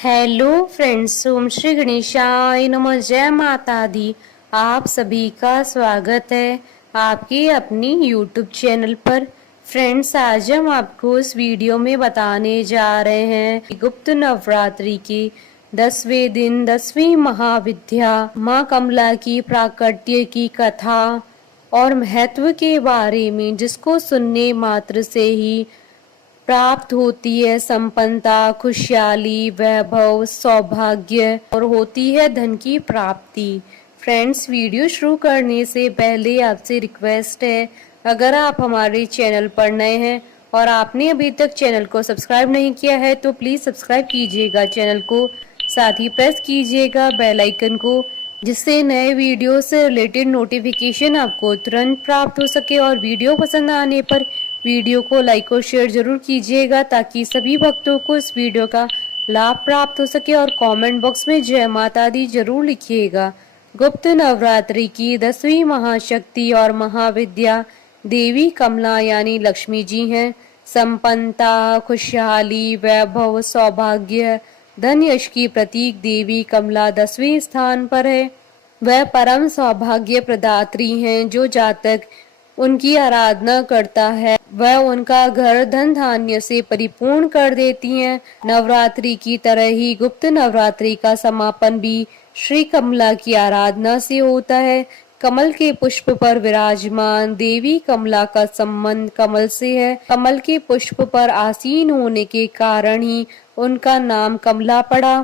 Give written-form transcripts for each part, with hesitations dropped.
Hello friends, ओम श्री गणेशाय नमः। जय माता दी। आप सभी का स्वागत है आपके अपनी यूट्यूब चैनल पर। फ्रेंड्स, आज हम आपको इस वीडियो में बताने जा रहे हैं कि गुप्त नवरात्रि के 10वें दिन 10वीं महाविद्या माँ कमला की प्राकट्य की कथा और महत्व के बारे में, जिसको सुनने मात्र से ही प्राप्त होती है संपन्नता, खुशहाली, वैभव, सौभाग्य और होती है धन की प्राप्ति। फ्रेंड्स, वीडियो शुरू करने से पहले आपसे रिक्वेस्ट है, अगर आप हमारे चैनल पर नए हैं और आपने अभी तक चैनल को सब्सक्राइब नहीं किया है तो प्लीज सब्सक्राइब कीजिएगा चैनल को, साथ ही प्रेस कीजिएगा बेल आइकन को, जिससे नए वीडियो से रिलेटेड नोटिफिकेशन आपको तुरंत प्राप्त हो सके। और वीडियो पसंद आने पर वीडियो को लाइक और शेयर जरूर कीजिएगा ताकि सभी भक्तों को इस वीडियो का लाभ प्राप्त हो सके। और कमेंट बॉक्स में जय माता दी जरूर लिखिएगा। गुप्त नवरात्रि की 10वीं महाशक्ति और महाविद्या देवी कमला यानी लक्ष्मी जी हैं। संपन्नता, खुशहाली, वैभव, सौभाग्य, धन यश की प्रतीक देवी कमला 10वें स्थान पर है। वह परम सौभाग्य प्रदात्री हैं। जो जातक उनकी आराधना करता है वह उनका घर धन धान्य से परिपूर्ण कर देती हैं। नवरात्रि की तरह ही गुप्त नवरात्रि का समापन भी श्री कमला की आराधना से होता है। कमल के पुष्प पर विराजमान देवी कमला का संबंध कमल से है। कमल के पुष्प पर आसीन होने के कारण ही उनका नाम कमला पड़ा।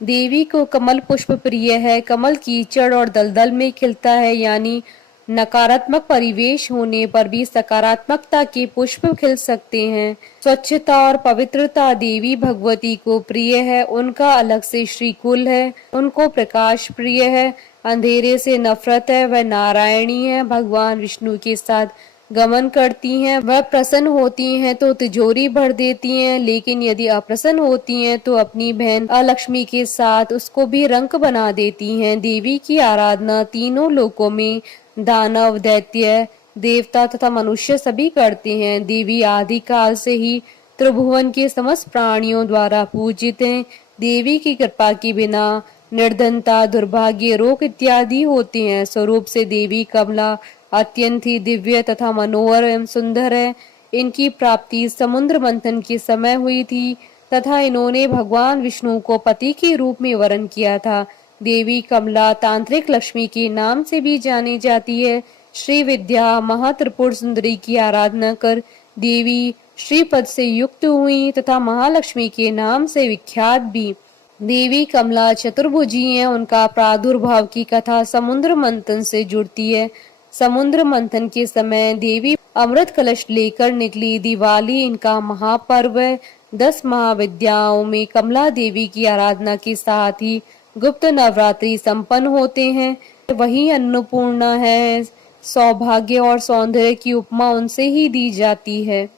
देवी को कमल पुष्प प्रिय है। कमल कीचड़ और दलदल में खिलता है, यानी नकारात्मक परिवेश होने पर भी सकारात्मकता के पुष्प खिल सकते हैं। स्वच्छता और पवित्रता देवी भगवती को प्रिय है। उनका अलग से श्रीकुल है। उनको प्रकाश प्रिय है। अंधेरे से नफरत है। वह नारायणी है। भगवान विष्णु के साथ गमन करती हैं। वह प्रसन्न होती हैं तो तिजोरी भर देती हैं, लेकिन यदि अप्रसन्न होती हैं तो अपनी बहन अलक्ष्मी के साथ उसको भी रंक बना देती हैं। देवी की आराधना तीनों लोकों में दानव, दैत्य, देवता तथा मनुष्य सभी करते हैं। देवी आदि काल से ही त्रिभुवन के समस्त प्राणियों द्वारा पूजित हैं। देवी की कृपा के बिना निर्धनता, दुर्भाग्य, रोग इत्यादि होते हैं। स्वरूप से देवी कमला अत्यंत ही दिव्य तथा मनोहर एवं सुंदर है। इनकी प्राप्ति समुद्र मंथन के समय हुई थी तथा इन्होंने भगवान विष्णु को पति के रूप में वरण किया था। देवी कमला तांत्रिक लक्ष्मी के नाम से भी जानी जाती है। श्री विद्या महात्रिपुर सुंदरी की आराधना कर देवी श्रीपद से युक्त हुई तथा महालक्ष्मी के नाम से विख्यात भी। देवी कमला चतुर्भुजी है। उनका प्रादुर्भाव की कथा समुद्र मंथन से जुड़ती है। समुद्र मंथन के समय देवी अमृत कलश लेकर निकली। दिवाली इनका महापर्व है। 10 महाविद्याओं में कमला देवी की आराधना के साथ ही गुप्त नवरात्रि संपन्न होते हैं। वही अन्नपूर्णा है। सौभाग्य और सौंदर्य की उपमा उनसे ही दी जाती है।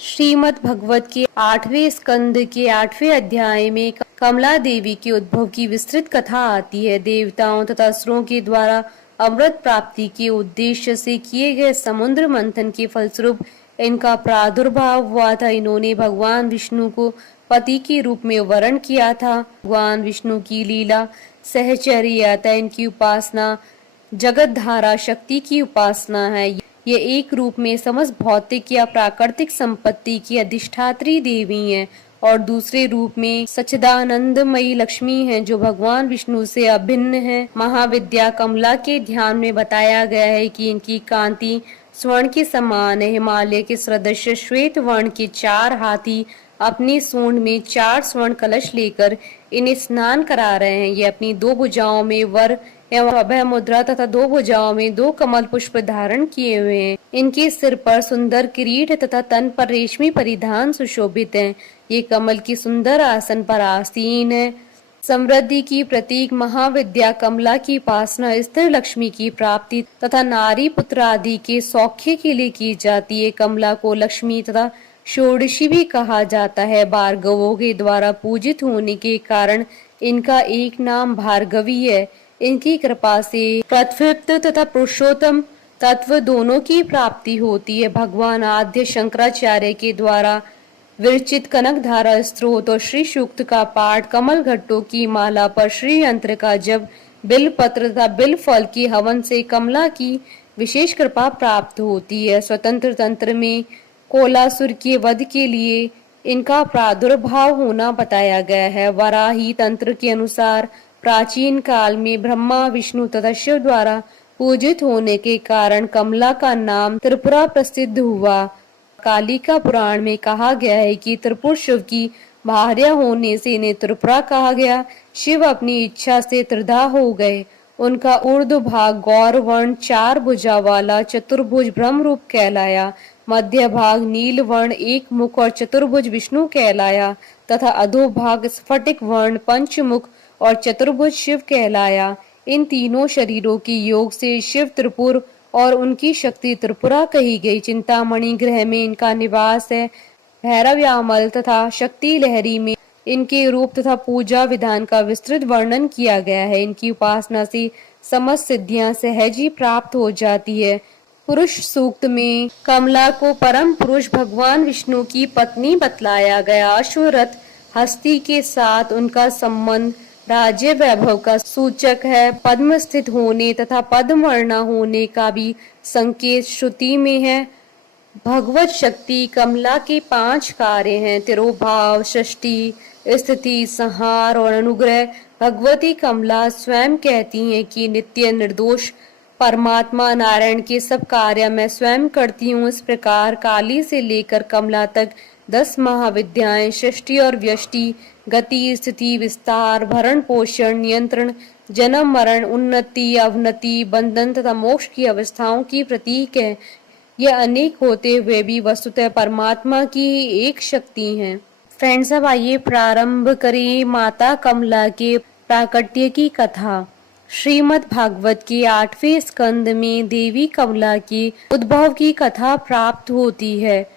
श्रीमद् भगवत के 8वें स्कंद के 8वें अध्याय में कमला देवी के उद्भव की विस्तृत कथा आती है। देवताओं तथा असुरों के द्वारा अमृत प्राप्ति के उद्देश्य से किए गए समुद्र मंथन के फलस्वरूप इनका प्रादुर्भाव हुआ था। इन्होंने भगवान विष्णु को पति के रूप में वरण किया था। भगवान विष्णु की लीला सहचर्य अतः इनकी उपासना जगत धारा शक्ति की उपासना है। ये एक रूप में समस्त भौतिक या प्राकृतिक संपत्ति की अधिष्ठात्री देवी हैं और दूसरे रूप में सच्चिदानंदमयी लक्ष्मी हैं, जो भगवान विष्णु से अभिन्न है। महाविद्या कमला के ध्यान में बताया गया है कि इनकी कांति स्वर्ण के समान है। हिमालय के सदृश श्वेत वर्ण के 4 हाथी अपनी सूंड में 4 स्वर्ण कलश लेकर इन्हें स्नान करा रहे हैं। ये अपनी 2 भुजाओं में वर एवं अभय मुद्रा तथा 2 भुजाओं में 2 कमल पुष्प धारण किए हुए हैं। इनके सिर पर सुंदर किरीट तथा तन पर रेशमी परिधान सुशोभित हैं। ये कमल की सुंदर आसन पर आसीन है। समृद्धि की प्रतीक महाविद्या कमला की उपासना स्थिर लक्ष्मी की प्राप्ति तथा नारी पुत्र आदि के सौख्य के लिए की जाती है। कमला को लक्ष्मी तथा षोडशी भी कहा जाता है। भार्गवों के द्वारा पूजित होने के कारण इनका एक नाम भार्गवी है। इनकी कृपा से प्रतृप्त तथा पुरुषोत्तम तत्व दोनों की प्राप्ति होती है। भगवान आद्य शंकराचार्य के द्वारा विरचित कनक धारा स्त्रोत और श्री सूक्त का पाठ, कमल घट्टों की माला पर श्री यंत्र का जब, बिल पत्र तथा बिल फल की हवन से कमला की विशेष कृपा प्राप्त होती है। स्वतंत्र तंत्र में कोलासुर के वध के लिए इनका प्रादुर्भाव होना बताया गया है। वराही तंत्र के अनुसार प्राचीन काल में ब्रह्मा, विष्णु तथा शिव द्वारा पूजित होने के कारण कमला का नाम त्रिपुरा प्रसिद्ध हुआ। कालिका पुराण में कहा गया है कि त्रिपुर शिव की भार्या होने से इन्हें त्रिपुरा कहा गया। शिव अपनी इच्छा से त्रिधा हो गए। उनका ऊर्ध्व भाग गौर वर्ण 4 भुजा वाला चतुर्भुज ब्रह्म रूप कहलाया, मध्य भाग नील वर्ण 1 मुख और चतुर्भुज विष्णु कहलाया तथा अधोभाग स्फटिक वर्ण पंचमुख और चतुर्भुज शिव कहलाया। इन तीनों शरीरों की योग से शिव त्रिपुर और उनकी शक्ति त्रिपुरा कही गई। चिंतामणि ग्रह में इनका निवास है। भैरव्यामल तथा शक्ति लहरी में इनके रूप तथा पूजा विधान का विस्तृत वर्णन किया गया है। इनकी उपासना से समस्त सिद्धियां सहज ही प्राप्त हो जाती है। पुरुष सूक्त में कमला को परम पुरुष भगवान विष्णु की पत्नी बतलाया गया। अश्वरथ हस्ती के साथ उनका संबंध राज्य वैभव का सूचक है। पद्म स्थित होने तथा पद्म वर्णा होने का भी संकेत श्रुति में है। भगवत शक्ति कमला के 5 कार्य हैं, तिरोभाव, सृष्टि, स्थिति, संहार और अनुग्रह। भगवती कमला स्वयं कहती हैं कि नित्य निर्दोष परमात्मा नारायण के सब कार्य मैं स्वयं करती हूँ। इस प्रकार काली से लेकर कमला तक 10 महाविद्याएं सृष्टि और व्यष्टि, गति, स्थिति, विस्तार, भरण पोषण, नियंत्रण, जन्म मरण, उन्नति, अवनति, बंधन तथा मोक्ष की अवस्थाओं की प्रतीक है। ये अनेक होते हुए भी वस्तुतः परमात्मा की ही एक शक्ति हैं। फ्रेंड्स, अब आइए प्रारंभ करें माता कमला के प्राकट्य की कथा। श्रीमद् भागवत के 8वें स्कंद में देवी कमला के उद्भव की कथा प्राप्त होती है।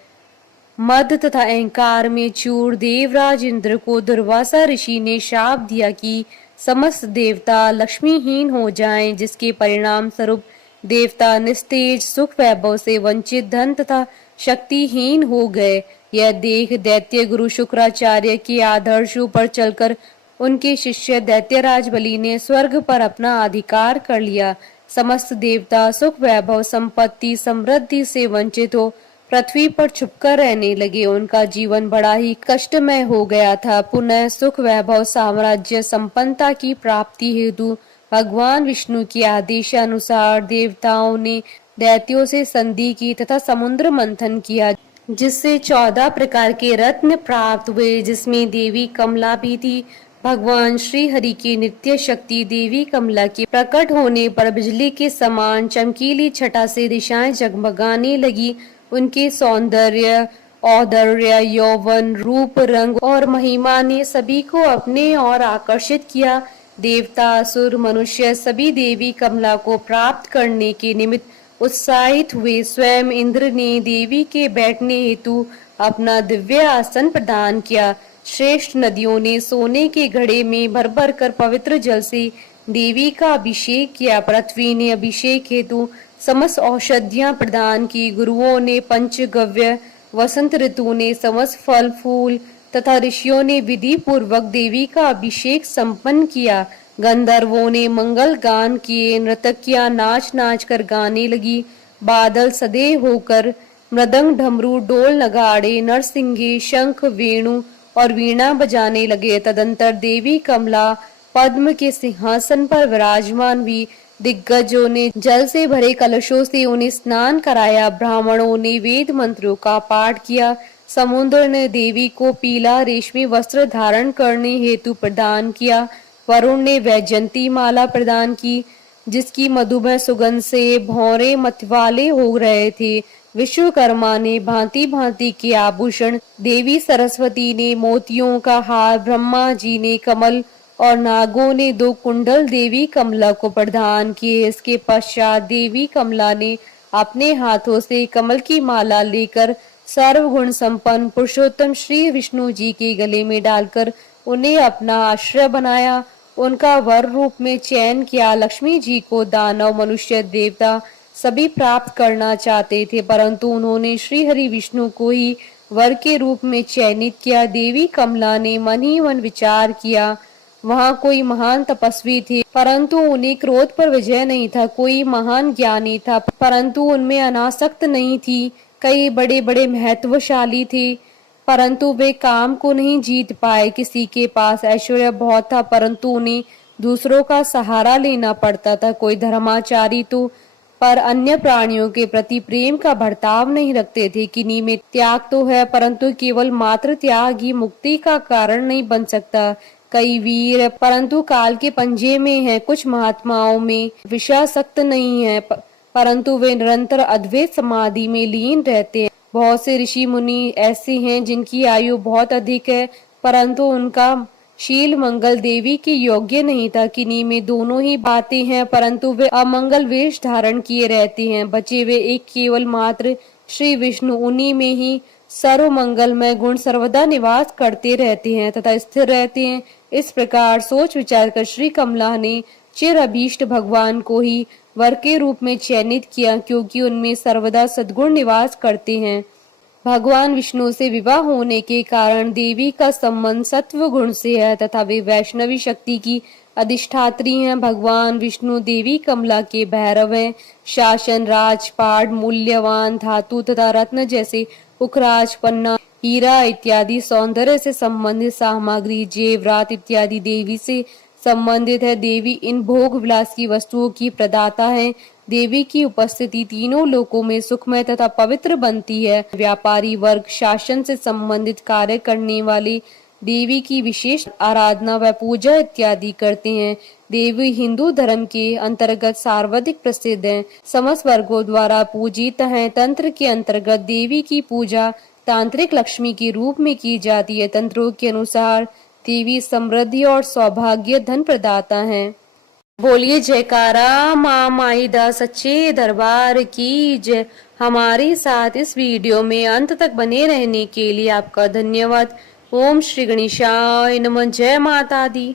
मद तथा अहंकार में चूर देवराज इंद्र को दुर्वासा ऋषि ने शाप दिया कि समस्त देवता लक्ष्मीहीन हो जाएं, जिसके परिणाम स्वरूप देवता निस्तेज, सुख वैभव से वंचित, धन तथा शक्तिहीन हो गए। यह देख दैत्य गुरु शुक्राचार्य के आदर्शों पर चलकर उनके शिष्य दैत्यराज बलि ने स्वर्ग पर अपना अधिकार कर लिया। समस्त देवता सुख वैभव संपत्ति समृद्धि से वंचित हो पृथ्वी पर छुपकर रहने लगे। उनका जीवन बड़ा ही कष्टमय हो गया था। पुनः सुख वैभव साम्राज्य संपन्नता की प्राप्ति हेतु भगवान विष्णु के आदेशानुसार देवताओं ने दैत्यों से संधि की तथा समुद्र मंथन किया, जिससे 14 प्रकार के रत्न प्राप्त हुए, जिसमें देवी कमला भी थी। भगवान श्री हरि की नित्य शक्ति देवी कमला के प्रकट होने पर बिजली के समान चमकीली छटा से दिशाएं जगमगाने लगी। उनके सौंदर्य, औदार्य, यौवन, रूप, रंग और महिमा ने सभी को अपने ओर आकर्षित किया। देवता, असुर, मनुष्य सभी देवी कमला को प्राप्त करने के निमित्त उत्साहित हुए। स्वयं इंद्र ने देवी के बैठने हेतु अपना दिव्य आसन प्रदान किया। श्रेष्ठ नदियों ने सोने के घड़े में भर भर कर पवित्र जल से देवी का अभिषेक किया। पृथ्वी ने अभिषेक हेतु समस्त औषधियां प्रदान की। गुरुओं ने पंचगव्य, वसंत ऋतु ने समस्त फल फूल तथा ऋषियों ने विधि पूर्वक देवी का अभिषेक संपन्न किया। गंधर्वों ने मंगल गान किए। नर्तकियां नाच नाच कर गाने लगी। बादल सदे होकर मृदंग, डमरू, डोल, नगाड़े, नरसिंगे, शंख, वेणु और वीणा बजाने लगे। तदंतर देवी कमला पद्म के सिंहासन पर विराजमान हुई। दिग्गजों ने जल से भरे कलशों से उन्हें स्नान कराया। ब्राह्मणों ने वेद मंत्रों का पाठ किया। समुद्र ने देवी को पीला रेशमी वस्त्र धारण करने हेतु प्रदान किया। वरुण ने वैजयंती माला प्रदान की, जिसकी मधुमय सुगंध से भौरे मतवाले हो रहे थे। विश्वकर्मा ने भांति भांति के आभूषण, देवी सरस्वती ने मोतियों का हार, ब्रह्मा जी ने कमल और नागों ने 2 कुंडल देवी कमला को प्रदान किए। इसके पश्चात देवी कमला ने अपने हाथों से कमल की माला लेकर सर्वगुण संपन्न पुरुषोत्तम श्री विष्णु जी के गले में डालकर उन्हें अपना आश्रय बनाया। उनका वर रूप में चयन किया। लक्ष्मी जी को दानव, मनुष्य, देवता सभी प्राप्त करना चाहते थे, परंतु उन्होंने श्री हरि विष्णु को ही वर के रूप में चयनित किया। देवी कमला ने मन ही मन विचार किया, वहाँ कोई महान तपस्वी थे, परंतु उन्हें क्रोध पर विजय नहीं था। कोई महान ज्ञानी था, परंतु उनमें अनासक्त नहीं थी। कई बड़े बड़े महत्वशाली थे, परंतु वे काम को नहीं जीत पाए। किसी के पास ऐश्वर्य बहुत था, परंतु उन्हें दूसरों का सहारा लेना पड़ता था। कोई धर्माचारी तो पर अन्य प्राणियों के प्रति प्रेम का बर्ताव नहीं रखते थे। किन्हीं में त्याग तो है, परंतु केवल मात्र त्याग ही मुक्ति का कारण नहीं बन सकता। कई वीर परंतु काल के पंजे में हैं। कुछ महात्माओं में विषयासक्त नहीं है, परंतु वे निरंतर अद्वैत समाधि में लीन रहते हैं। बहुत से ऋषि मुनि ऐसे हैं जिनकी आयु बहुत अधिक है, परंतु उनका शील मंगल देवी के योग्य नहीं था। किन्हीं में दोनों ही बातें हैं, परंतु वे अमंगल वेश धारण किए रहते हैं। बचे वे एक केवल मात्र श्री विष्णु, उन्हीं में ही सर्व मंगलमय गुण सर्वदा निवास करते रहते हैं तथा स्थिर रहते हैं। इस प्रकार सोच विचार कर श्री कमला ने चिर अभीष्ट भगवान को ही वर के रूप में चयनित किया, क्योंकि उनमें सर्वदा सद्गुण निवास करते हैं। भगवान विष्णु से विवाह होने के कारण देवी का संबंध सत्व गुण से है तथा वे वैष्णवी शक्ति की अधिष्ठात्री हैं। भगवान विष्णु देवी कमला के भैरव हैं। शासन, राजपाट, मूल्यवान धातु तथा रत्न जैसे पुखराज, पन्ना, हीरा इत्यादि सौंदर्य से संबंधित सामग्री, जेवरात इत्यादि देवी से संबंधित है। देवी इन भोग विलास की वस्तुओं की प्रदाता है। देवी की उपस्थिति तीनों लोकों में सुखमय तथा पवित्र बनती है। व्यापारी वर्ग, शासन से संबंधित कार्य करने वाले देवी की विशेष आराधना व पूजा इत्यादि करते हैं। देवी हिंदू धर्म के अंतर्गत सर्वाधिक प्रसिद्ध है, समस्त वर्गों द्वारा पूजित है। तंत्र के अंतर्गत देवी की पूजा तांत्रिक लक्ष्मी के रूप में की जाती है। तंत्रों के अनुसार देवी समृद्धि और सौभाग्य धन प्रदाता है। बोलिए जयकारा माँ माहिदा सच्चे दरबार की जय। हमारे साथ इस वीडियो में अंत तक बने रहने के लिए आपका धन्यवाद। ओम श्री गणेशाय नमः। जय माता दी।